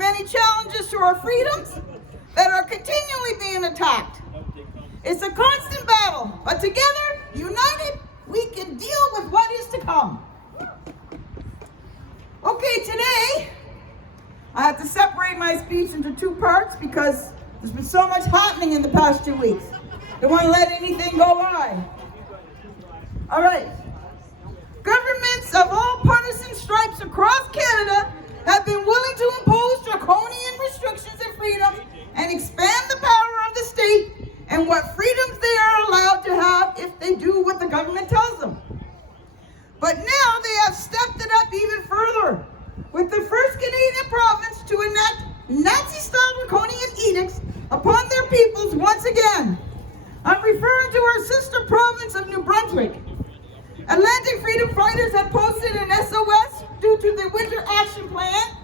many challenges to our freedoms that are continually being attacked. It's a constant battle, but together, united, we can deal with what is to come. Okay, today, I have to separate my speech into two parts because there's been so much happening in the past 2 weeks. Don't want to let anything go by. All right. Governments of all partisan stripes across Canada have been willing to impose draconian restrictions and freedoms and expand the power of the state and what freedoms they are allowed to have if they do what the government tells them. But now they have stepped it up even further, with the first Canadian province to enact Nazi-style draconian edicts upon their peoples once again. I'm referring to our sister province of New Brunswick. Atlantic Freedom Fighters had posted an SOS due to the Winter Action Plan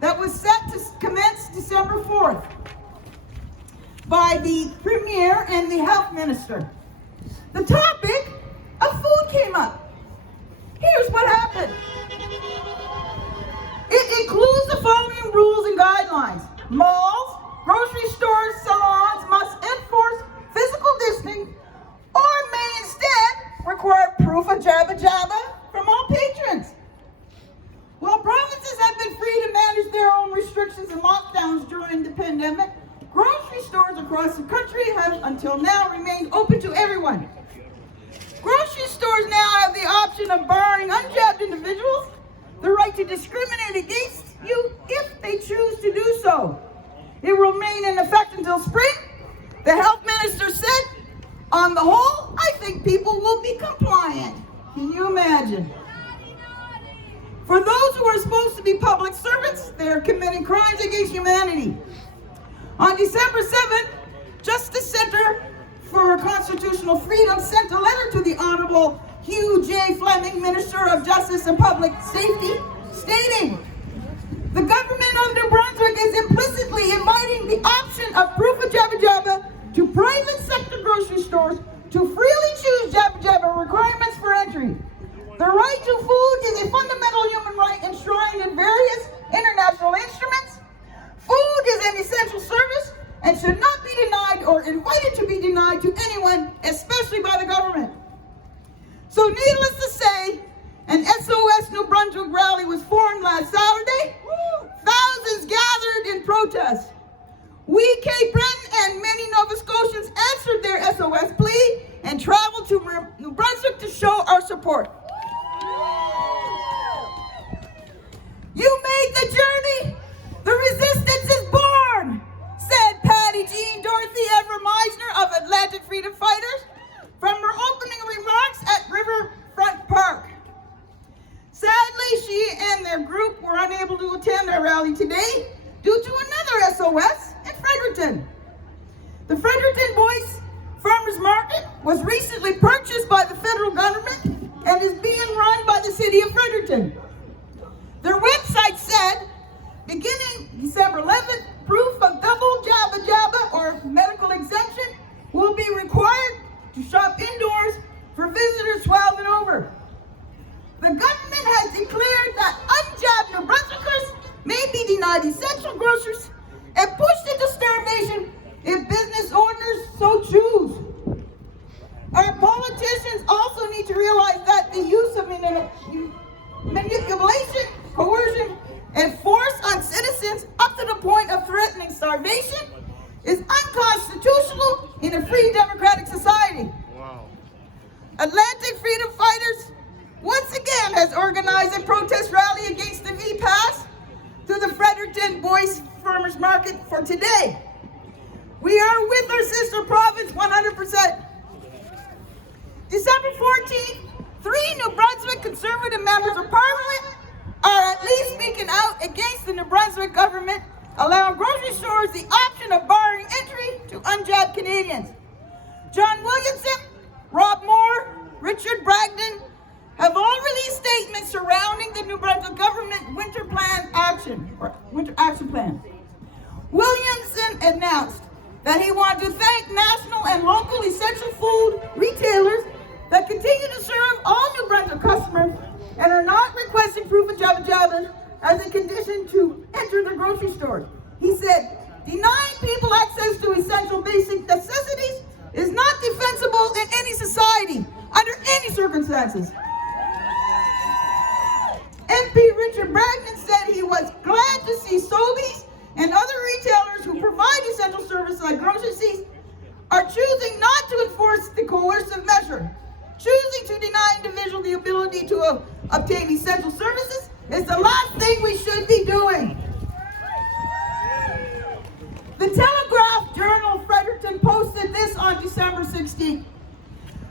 that was set to commence December 4th by the Premier and the Health Minister. The topic of food came up. Here's what happened. It includes the following rules and guidelines. Malls, grocery stores, salons must enforce physical distancing or may instead require proof of Jabba Jabba from all patrons. While provinces have been free to manage their own restrictions and lockdowns during the pandemic, grocery stores across the country have until now remained open to everyone. Grocery stores now have the option of barring unjabbed individuals the right to discriminate against you if they choose to do so. It will remain in effect until spring. The health minister said, on the whole, I think people will be compliant. Can you imagine? For those who are supposed to be public servants, they are committing crimes against humanity. On December 7th, Justice Center for Constitutional Freedom sent a letter to the Honorable Hugh J. Fleming, Minister of Justice and Public Safety, stating, the government of New Brunswick is implicitly inviting the option of proof of Jabba Jabba to private sector grocery stores to freely choose Jabba Jabba requirements for entry. The right to food is a fundamental human right enshrined in various international instruments. Food is an essential service and should not be denied or invited to be denied to anyone, especially by the government. So needless to say, an SOS New Brunswick rally was formed last Saturday. Thousands gathered in protest. We, Cape Breton, and many Nova Scotians answered their SOS plea and traveled to New Brunswick to show our support. You made the journey. The resistance is born, said Patty Jean Dorothy Ever Meisner of Atlantic Freedom Fighters from her opening remarks at Riverfront Park. Sadly, she and their group were unable to attend our rally today due to another SOS in Fredericton. The Fredericton Boys Farmers Market was recently purchased by the federal government and is being run by the city of Fredericton. Their website said, beginning December 11th, proof of double Jabba Jabba or medical exemption will be required to shop indoors for visitors 12 and over. The government has declared that unjabbed New Brunswickers may be denied essential groceries and pushed into starvation if business owners so choose. Our politicians also need to realize that the use of manipulation, coercion, and force on citizens up to the point of threatening starvation is unconstitutional in a free democratic society. Wow. Atlantic Freedom Fighters once again has organized a protest rally against the V-Pass to the Fredericton Boys Farmers Market for today. We are with our sister province 100%. December 14th, 3 New Brunswick Conservative members of Parliament are at least speaking out against the New Brunswick government allowing grocery stores the option of barring entry to unjabbed Canadians. John Williamson, Rob Moore, Richard Bragdon have all released statements surrounding the New Brunswick government Winter Action Plan. Williamson announced that he wanted to thank national and local essential food retailers that continue to serve all New Brunswick customers and are not requesting proof of Jabba Jabba as a condition to enter the grocery store. He said, denying people access to essential basic necessities is not defensible in any society, under any circumstances. MP Richard Bragdon said he was glad to see Sobeys and other retailers who provide essential services like groceries are choosing not to enforce the coercive measure. Choosing to deny individuals the ability to obtain essential services is the last thing we should be doing. The Telegraph Journal Fredericton posted this on December 16th.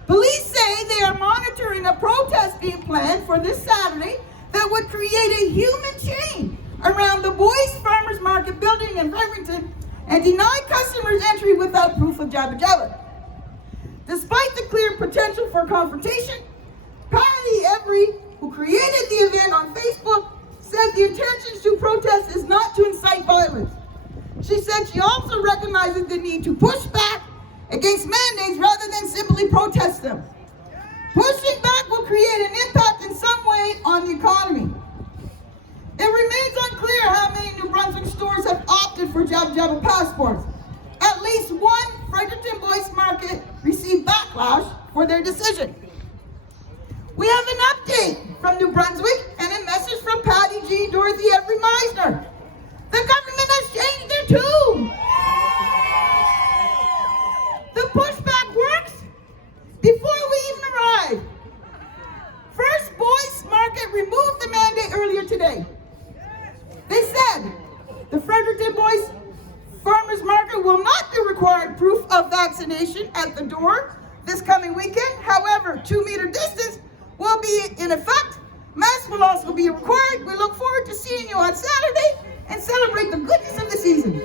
Police say they are monitoring a protest being planned for this Saturday that would create a human chain around the Boyce Farmers Market building in Fredericton and deny customers entry without proof of Jabba Jabba. Despite the clear potential for confrontation, Patty Every, who created the event on Facebook, said the intention to protest is not to incite violence. She said she also recognizes the need to push back against mandates rather than simply protest them. Pushing back will create an impact in some way on the economy. It remains unclear how many New Brunswick stores have opted for Jabba Jabba passports. At least one Fredericton Boyce Market received backlash for their decision. We have an update from New Brunswick and a message from Patty G. Dorothy Every Meisner. The government has changed their tune. The pushback works before we even arrive. First, Boyce Market removed the mandate earlier today. They said the Fredericton Boyce Farmers Market will not be required proof of vaccination at the door this coming weekend. However, 2-meter distance will be in effect. Masks will also be required. We look forward to seeing you on Saturday and celebrate the goodness of the season.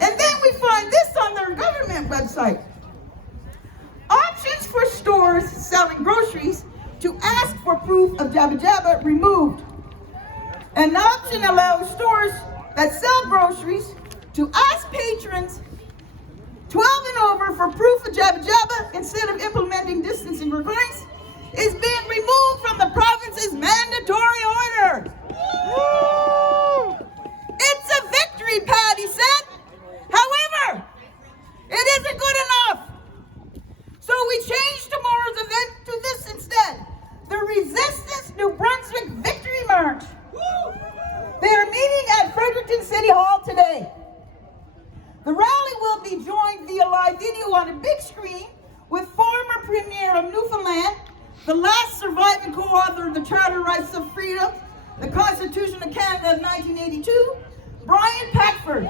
And then we find this on their government website. Options for stores selling groceries to ask for proof of Jabba Jabba removed. An option allows stores that sell groceries to ask patrons 12 and over for proof of Jabba Jabba instead of implementing distancing requirements is being removed from the province's mandatory order. It's a victory, Patty said. However, it isn't good enough. So we changed tomorrow's event to this instead. The Resistance New Brunswick Victory March. They are meeting at Fredericton City Hall today. The rally will be joined via live video on a big screen with former Premier of Newfoundland, the last surviving co-author of the Charter Rights of Freedom, the Constitution of Canada of 1982, Brian Peckford.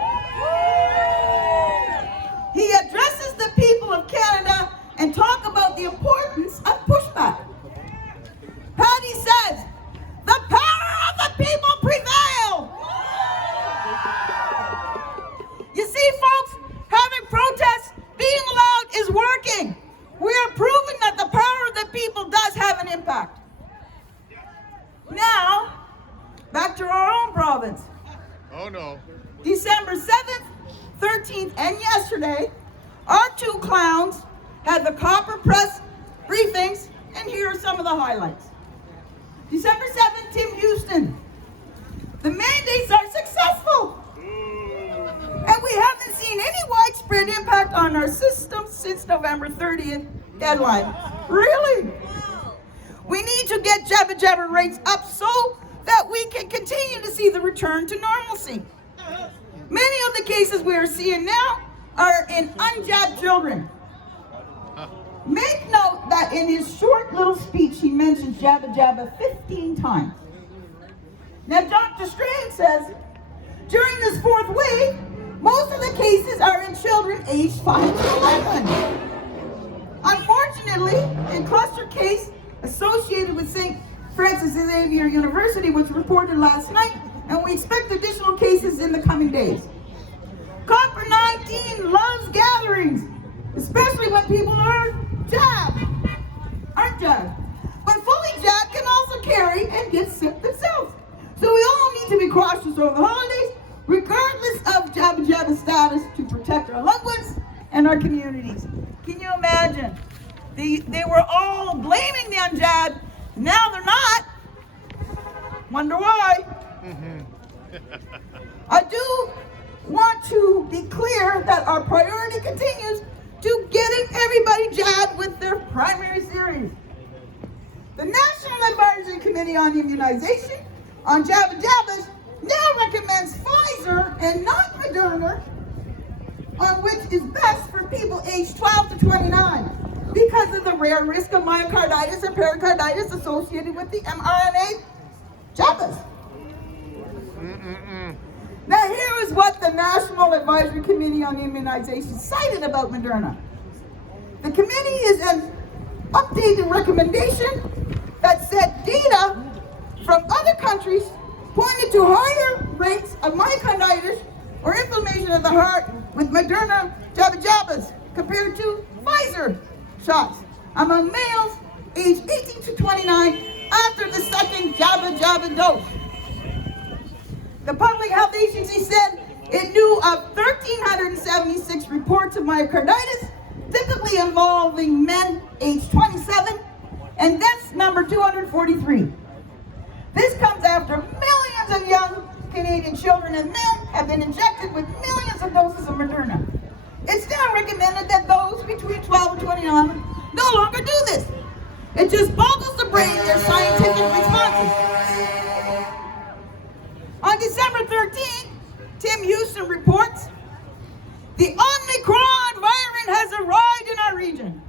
He addresses the people of Canada and talk about the importance of pushback. Patty says, the power of the people prevail. You see, folks, having protests being allowed is working. We are proving that the power of the people does have an impact. Now, back to our own province. Oh no. December 7th, 13th, and yesterday, our two clowns had the Copper Press briefings, and here are some of the highlights. December 7th, Tim Houston. The mandates are successful. And we haven't seen any widespread impact on our system since November 30th deadline. Really? We need to get Jabba Jabba rates up so that we can continue to see the return to normalcy. Many of the cases we are seeing now are in unjabbed children. Make note that in his short little speech, he mentions Jabba Jabba 15 times. Now, Dr. Strand says, during this fourth wave, most of the cases are in children aged 5 to 11. Unfortunately, a cluster case associated with St. Francis Xavier University was reported last night, and we expect additional cases in the coming days. Copper-19 loves gatherings, especially when people aren't jabbed. But fully jabbed can also carry and get sick themselves. So we all need to be cautious over the holidays, regardless of Jabba Jabba status, to protect our loved ones and our communities. Can you imagine? They were all blaming the unjabbed. Now they're not. Wonder why? I do want to be clear that our priority continues to getting everybody jabbed with their primary series. The National Advisory Committee on Immunization on Jabbas now recommends Pfizer and not Moderna, on which is best for people aged 12 to 29 because of the rare risk of myocarditis and pericarditis associated with the mRNA Jabbas. Now here is what the National Advisory Committee on Immunization cited about Moderna. The committee is an updated recommendation that said data from other countries pointed to higher rates of myocarditis or inflammation of the heart with Moderna Jabbas compared to Pfizer shots among males aged 18 to 29 after the second Jabba dose. The Public Health Agency said it knew of 1,376 reports of myocarditis, typically involving men aged 27, and that's number 243. This comes after millions of young Canadian children and men have been injected with millions of doses of Moderna. It's now recommended that those between 12 and 29 no longer do this. It just boggles the brain their scientific responses. On December 13th, Tim Houston reports, the Omicron variant has arrived in our region.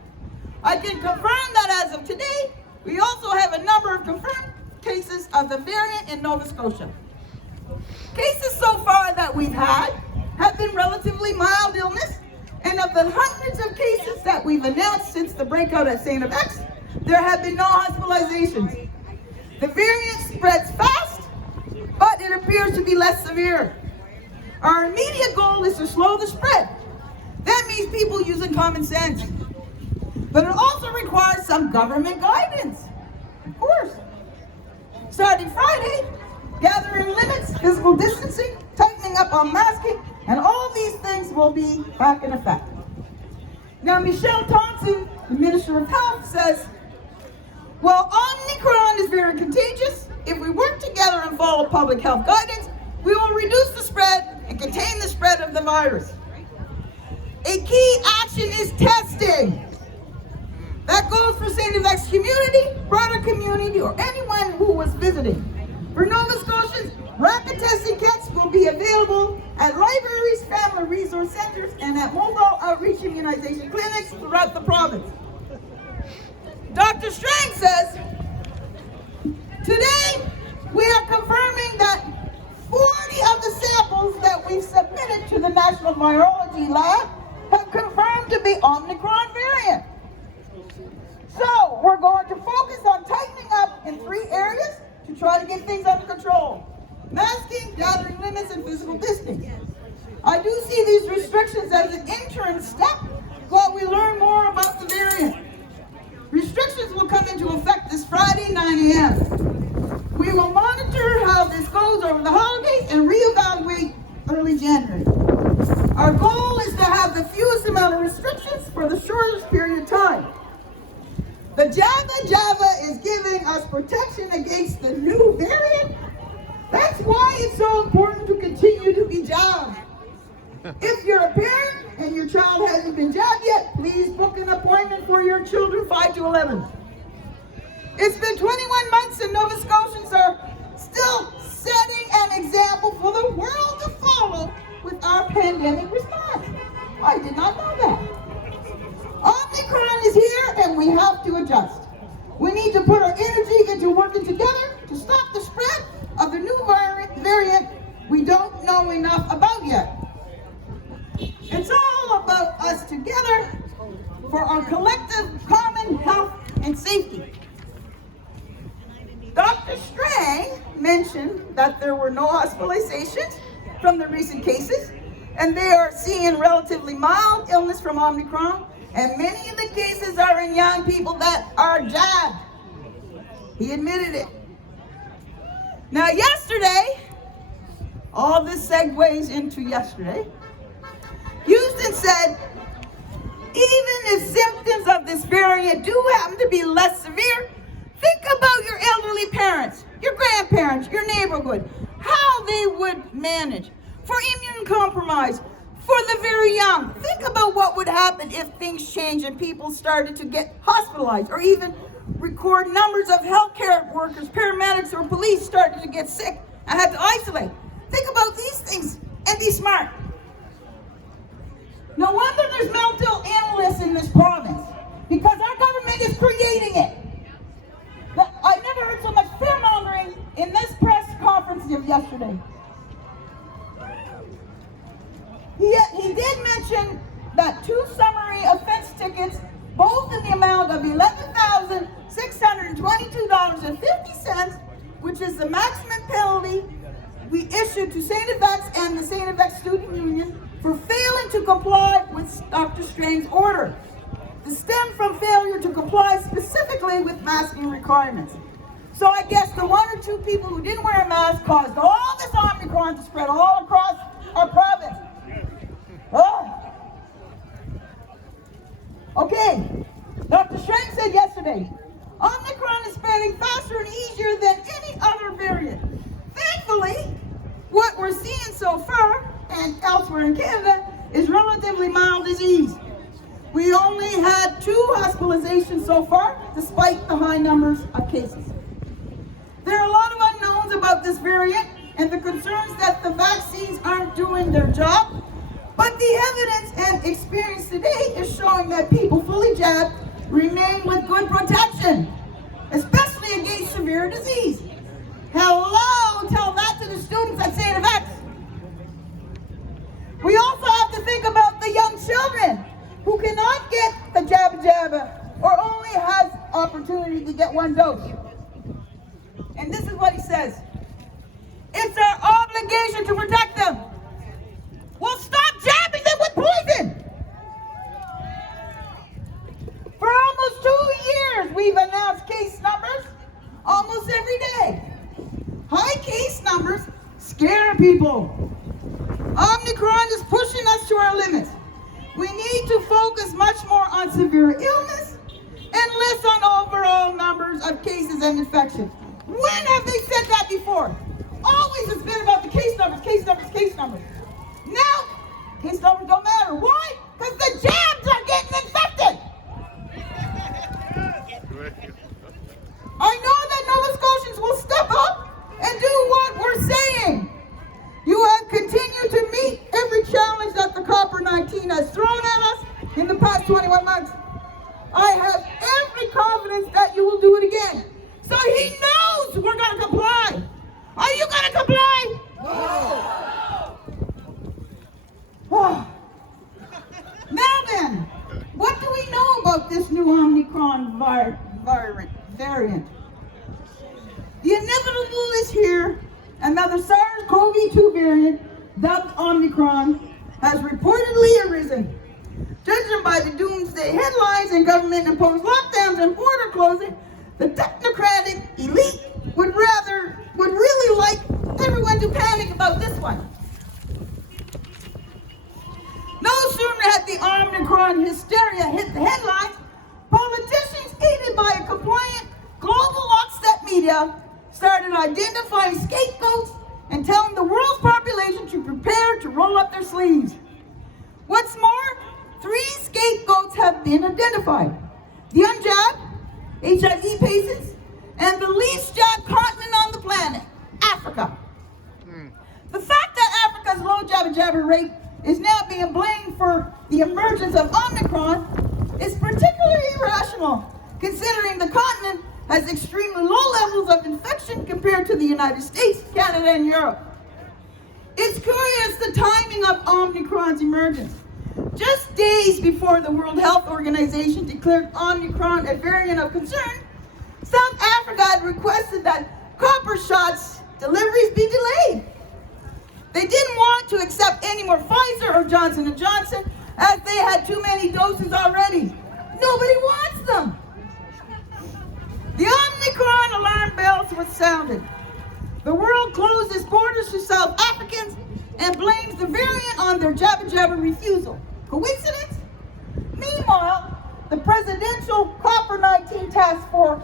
I can confirm that as of today, we also have a number of confirmed cases of the variant in Nova Scotia. Cases so far that we've had have been relatively mild illness, and of the hundreds of cases that we've announced since the breakout at St. X, there have been no hospitalizations. The variant spreads fast, but it appears to be less severe. Our immediate goal is to slow the spread. That means people using common sense. But it also requires some government guidance, of course. Starting Friday, gathering limits, physical distancing, tightening up on masking, and all these things will be back in effect. Now, Michelle Thompson, the Minister of Health, says, while Omicron is very contagious, if we work together and follow public health guidance, we will reduce the spread and contain the spread of the virus. A key action is testing. That goes for St. X community, broader community, or anyone who was visiting. For Nova Scotians, rapid testing kits will be available at libraries, family resource centers, and at mobile outreach immunization clinics throughout the province. Dr. Strang says, today we are confirming that 40 of the samples that we've submitted to the National Virology Lab have confirmed to be Omicron variant. So we're going to focus on tightening up in 3 areas to try to get things under control. Masking, gathering limits, and physical distancing. I do see these restrictions as an interim step while we learn more about the variant. Restrictions will come into effect this Friday, 9 a.m. We will monitor how this goes over the holidays and reevaluate early January. Our goal is to have the fewest amount of restrictions for the shortest period of time. The Jabba is giving us protection against the new variant. That's why it's so important to continue to be jabbed. If you're a parent and your child hasn't been jabbed yet, please book an appointment for your children 5 to 11. It's been 21 months and Nova Scotians are still setting an example for the world to follow with our pandemic response. I did not know that. Omicron is here and we have to adjust. We need to put our energy into working together to stop the spread of the new variant we don't know enough about yet. It's all about us together for our collective common health and safety. Dr. Strang mentioned that there were no hospitalizations from the recent cases, and they are seeing relatively mild illness from Omicron, and many of the cases are in young people that are jabbed. He admitted it. Now yesterday, all this segues into yesterday, Houston said, even if symptoms of this variant do happen to be less severe, Think about your elderly parents, your grandparents, your neighborhood, how they would manage. For immune compromise, for the very young, think about what would happen if things changed and people started to get hospitalized, or even record numbers of healthcare workers, paramedics, or police started to get sick and had to isolate. Think about these things and be smart. No wonder there's mental illness in this province, because our government is creating it. I never heard so much fear-mongering in this press conference yesterday. He did mention that 2 summary offense tickets, both in the amount of $11,622.50, which is the maximum penalty we issued to St. FX and the St. FX Student Union for failing to comply with Dr. Strang's order. This stemmed from failure to comply specifically with masking requirements. So I guess the 1 or 2 people who didn't wear a mask caused all this Omicron to spread all across our province. Oh. Okay, Dr. Strang said yesterday, Omicron is spreading faster and easier than any other variant. Thankfully, what we're seeing so far and elsewhere in Canada is relatively mild disease. We only had 2 hospitalizations so far, despite the high numbers of cases. There are a lot of unknowns about this variant and the concerns that the vaccines aren't doing their job, but the evidence and experience today is showing that people fully jabbed remain with good protection, especially against severe disease. Hello, tell that to the students at St. FX. We also have to think about the young children who cannot get the jabba or only has opportunity to get 1 dose. And this is what he says. It's our obligation to protect them. Well, stop jabbing them with poison. For almost 2 years, we've announced case numbers almost every day. High case numbers scare people. Omicron is pushing us to our limits. We need to focus much more on severe illness and less on overall numbers of cases and infections. When have they said that before? Always it's been about the case numbers, case numbers, case numbers. Now, case numbers don't matter. Why? Because the jabs are getting infected. I know that Nova Scotians will step up and do what we're saying. You have continued to meet every challenge that the Copper-19 has thrown at us in the past 21 months. I have every confidence that you will do it again. So he knows we're going to comply. Are you going to comply? No. Now then, what do we know about this new Omicron variant? The inevitable is here. Another SARS-CoV-2 variant, dubbed Omicron, has reportedly arisen. Judging by the doomsday headlines and government-imposed lockdowns and border closing, the technocratic elite would really like everyone to panic about this one. No sooner had the Omicron hysteria hit the headlines, politicians aided by a compliant global lockstep media started identifying scapegoats and telling the world's population to prepare to roll up their sleeves. What's more, 3 scapegoats have been identified. The unjabbed, HIV patients, and the least jabbed continent on the planet, Africa. The fact that Africa's low jabber rate is now being blamed for the emergence of Omicron is particularly irrational, considering the continent has extremely low levels of infection compared to the United States, Canada, and Europe. It's curious the timing of Omicron's emergence. Just days before the World Health Organization declared Omicron a variant of concern, South Africa had requested that copper shots deliveries be delayed. They didn't want to accept any more Pfizer or Johnson & Johnson as they had too many doses already. Nobody wants them. The Omicron alarm bells were sounded. The world closed its borders to South Africans and blames the variant on their jabber refusal. Coincidence? Meanwhile, the Presidential Copper-19 Task Force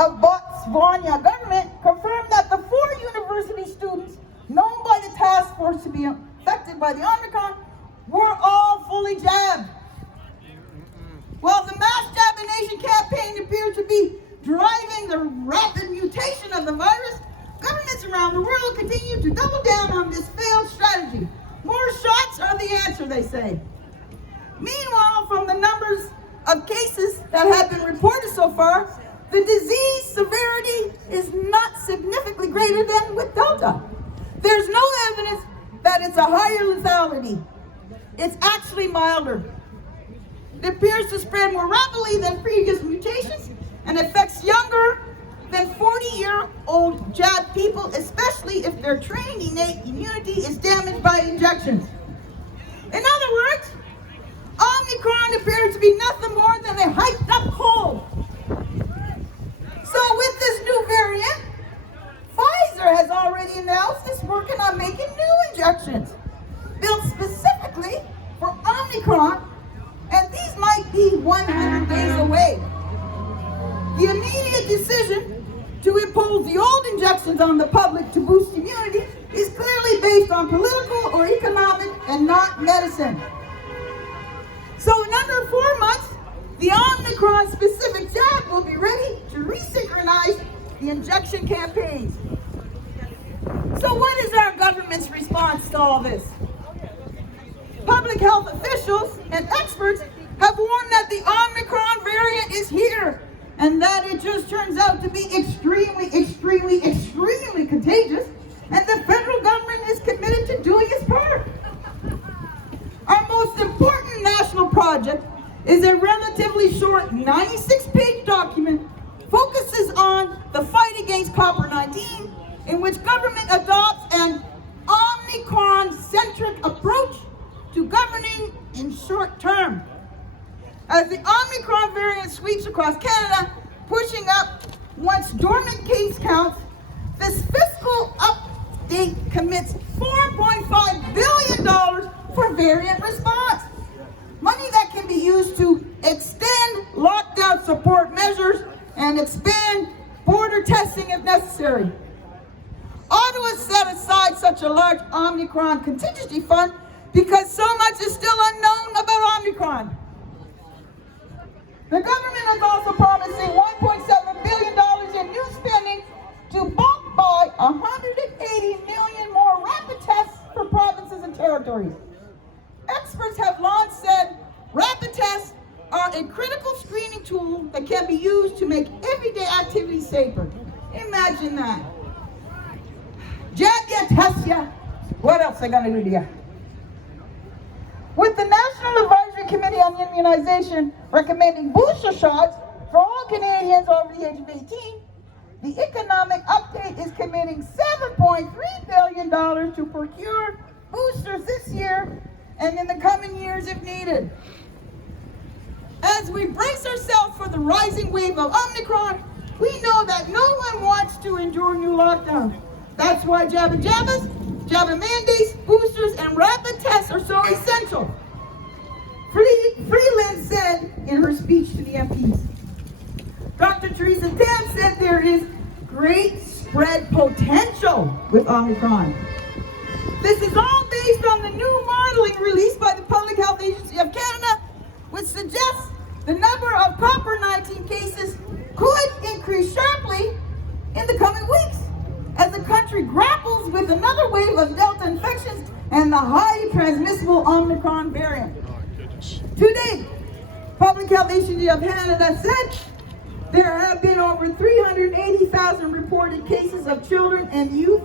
of Botswana government confirmed that the 4 university students known by the task force to be affected by the Omicron were all fully jabbed. While the mass jabination campaign appears to be driving the rapid mutation of the virus, governments around the world continue to double down on this failed strategy. More shots are the answer, they say. Meanwhile, from the numbers of cases that have been reported so far, the disease severity is not significantly greater than with Delta. There's no evidence that it's a higher lethality. It's actually milder. It appears to spread more rapidly than previous mutations and affects younger than 40-year-old jabbed people, especially if their trained innate immunity is damaged by injections. In other words, Omicron appears to be nothing more than a hyped-up cold. So with this new variant, Pfizer has already announced it's working on making new injections built specifically for Omicron, and these might be 100 days away. The immediate decision to impose the old injections on the public to boost immunity is clearly based on political or economic and not medicine. So in under 4 months, the Omicron-specific jab will be ready to resynchronize the injection campaigns. So what is our government's response to all this? Public health officials and experts have warned that the Omicron variant is here and that it just turns out to be extremely, extremely, extremely contagious, and the federal government is committed to doing its part. Our most important national project is a relatively short 96-page document focuses on the fight against copper-19, in which government adopts an Omicron-centric approach to governing in short term. As the Omicron variant sweeps across Canada, pushing up once dormant case counts, this fiscal update commits $4.5 billion for variant response. Money that can be used to extend lockdown support measures and expand border testing if necessary. Ottawa set aside such a large Omicron contingency fund because so much is still unknown about Omicron. The government is also promising $1.7 billion in new spending to bulk buy 180 million more rapid tests for provinces and territories. Experts have long said rapid tests are a critical screening tool that can be used to make everyday activities safer. Imagine that. Jab ya, test ya. What else are they going to do to you? With the National Advisory Committee on Immunization recommending booster shots for all Canadians over the age of 18, the economic update is committing $7.3 billion to procure boosters this year and in the coming years if needed. As we brace ourselves for the rising wave of Omicron, we know that no one wants to endure new lockdowns. That's why jabbas, jabba mandates, boosters, and rapid tests are so essential. Freeland said in her speech to the MPs. Dr. Theresa Tam said there is great spread potential with Omicron. This is all based on the new modeling released by the Public Health Agency of Canada, which suggests the number of copper-19 cases could increase sharply in the coming weeks as the country grapples with another wave of Delta infections and the highly transmissible Omicron variant. Today, Public Health Agency of Canada said there have been over 380,000 reported cases of children and youth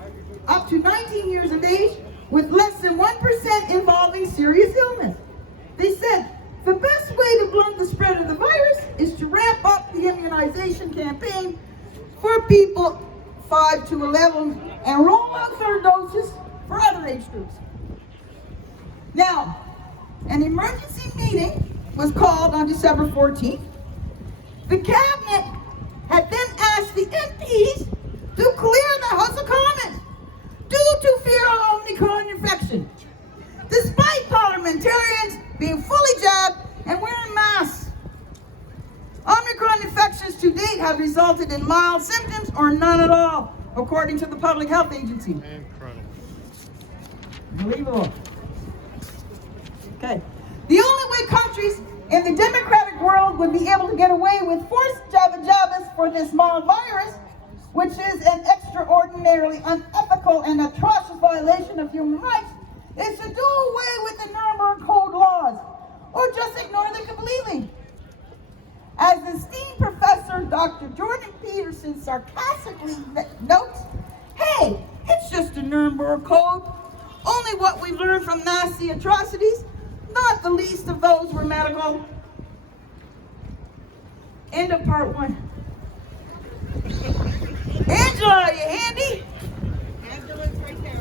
up to 19 years of age with less than 1% involving serious illness. They said the best way to blunt the spread of the virus is to ramp up the immunization campaign for people 5 to 11 and roll out third doses for other age groups. Now, an emergency meeting was called on December 14th. The cabinet had then asked the MPs to clear the House of Commons due to fear of Omicron infection, despite parliamentarians being fully jabbed and wearing masks. Omicron infections to date have resulted resulted in mild symptoms or none at all, according to the Public Health Agency. Incredible. Unbelievable. Okay. The only way countries in the democratic world would be able to get away with forced jabba-jabbas for this mild virus, which is an extraordinarily unethical and atrocious violation of human rights, is to do away with the Nuremberg Code laws, or just ignore them completely. As esteemed Professor Dr. Jordan Peterson sarcastically notes, hey, it's just a Nuremberg Code. Only what we've learned from Nazi atrocities, not the least of those were medical. End of part 1. Angela, are you handy?